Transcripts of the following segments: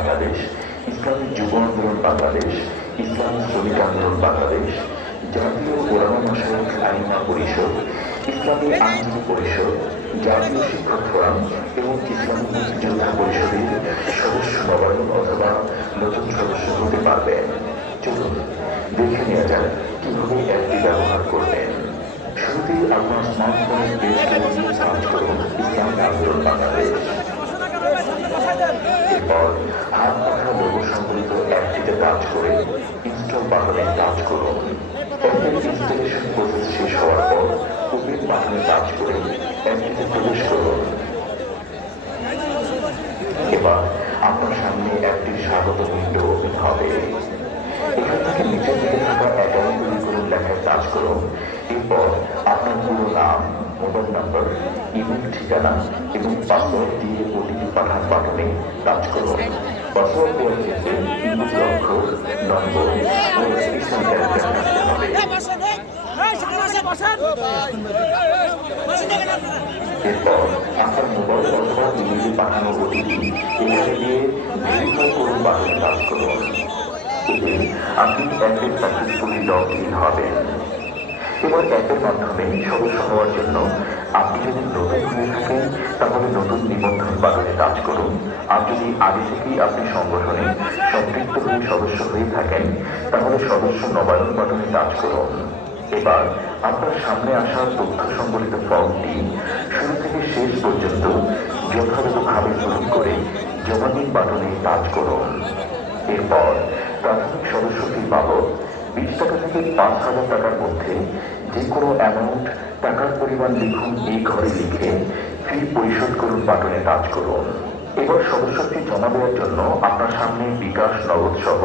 বাংলাদেশ, ইসলামী যুব আন্দোলন বাংলাদেশ, ইসলামী শ্রমিক আন্দোলন বাংলাদেশ, জাতীয় ওলামা মাশায়েখ আইমা পরিষদ, ইসলামী আইনজীবী পরিষদ, জাতীয় শিক্ষক ফোরাম এবং ইসলামী মুক্তিযোদ্ধা পরিষদের সদস্য নবায়ন অথবা নতুন সদস্য হতে পারবেন। চলুন দেখে নেওয়া যাক কিভাবে অ্যাপটি ব্যবহার করবেন। শুরুতেই আপনার স্মার্টফোনের প্লে স্টোরে গিয়ে সার্চ করুন ইসলামী আন্দোলন বাংলাদেশ। এরপর হাত পাখা লোগো সংবলিত অ্যাপটিতে টাচ করে ইনস্টল বাটনে টাচ করুন। অ্যাপের ইনস্টলেশন প্রসেস শেষ হওয়ার পর ওপেন বাটনে টাচ করে অ্যাপটিতে প্রবেশ করুন। এবার আপনার সামনে অ্যাপটির স্বাগত উইন্ডো ওপেন হবে। এখান থেকে নিচের দিকে থাকা অ্যাকাউন্ট তৈরি করুন লেখায় টাচ করুন। এরপর আপনার পুরো নাম, মোবাইল নাম্বার, ইমেল ঠিকানা এবং পাসওয়ার্ড দিয়ে ওটিপি পাঠান বাটনে টাচ করুন। পাসওয়ার্ড দেওয়ার ক্ষেত্রে ইংরেজি অক্ষর, নম্বর ও স্পেশাল ক্যারেক্টার থাকতে হবে। এরপর আপনার মোবাইল অথবা ইমেইলে পাঠানো ওটিপি এখানে দিয়ে ভেরিফাই করুন বাটনে টাচ করুন। আপনি অ্যাপে সাকসেসফুলি লগ ইন হবেন। এবার অ্যাপের মাধ্যমে সদস্য হওয়ার জন্য আপনি যদি নতুন হয়ে থাকেন তাহলে নতুন নিবন্ধন বাটনে টাচ করুন। আর যদি আগে থেকেই আপনি সংগঠনে সম্পৃক্ত হয়ে সদস্য হয়ে থাকেন তাহলে সদস্য নবায়ন বাটনে টাচ করুন। এবার আপনার সামনে আসা তথ্য সংবলিত ফর্মটি শুরু থেকে শেষ পর্যন্ত যথাযথভাবে পূরণ করে জমা দিন বাটনে টাচ করুন। এরপর প্রাথমিক সদস্য ফি বাবদ 20 টাকা থেকে 5,000 টাকার মধ্যে যে কোনো অ্যামাউন্ট টাকার পরিমাণ লিখুন এই ঘরে লিখে ফি পরিশোধ করুন বাটনে টাচ করুন। এবার সদস্য ফি জমা দেওয়ার জন্য আপনার সামনে বিকাশ, নগদ সহ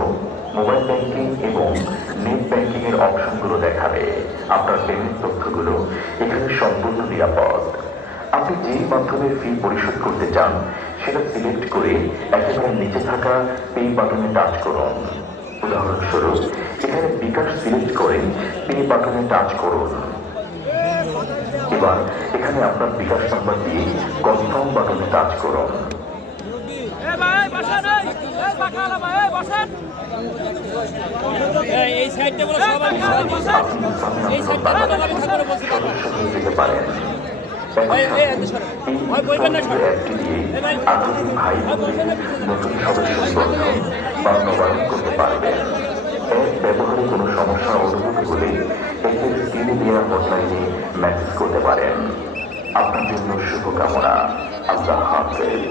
মোবাইল ব্যাংকিং এবং নেট ব্যাংকিং এর অপশনগুলো দেখাবে। আপনার পেমেন্ট তথ্যগুলো এখানে সম্পূর্ণ নিরাপদ। আপনি যেই মাধ্যমে ফি পরিশোধ করতে চান সেটা সিলেক্ট করে একেবারে নিচে থাকা পে বাটনে টাচ করুন। উদাহরণস্বরূপ এখানে বিকাশ সিলেক্ট করে পে বাটনে টাচ করুন। এবার এখানে আপনার বিকাশ নাম্বার দিয়ে কনফার্ম বাটনে টাচ করুন। পারেন নতুন সদস্য নিবন্ধন বা নবায়ন করতে পারবেন। অ্যাপ ব্যবহারে কোনো সমস্যা অনুভূত হলে এতে স্ক্রিনে দেওয়া হটলাইনে মেসেজ করতে পারেন। আপনার জন্য শুভকামনা। আল্লাহ হাফেজ।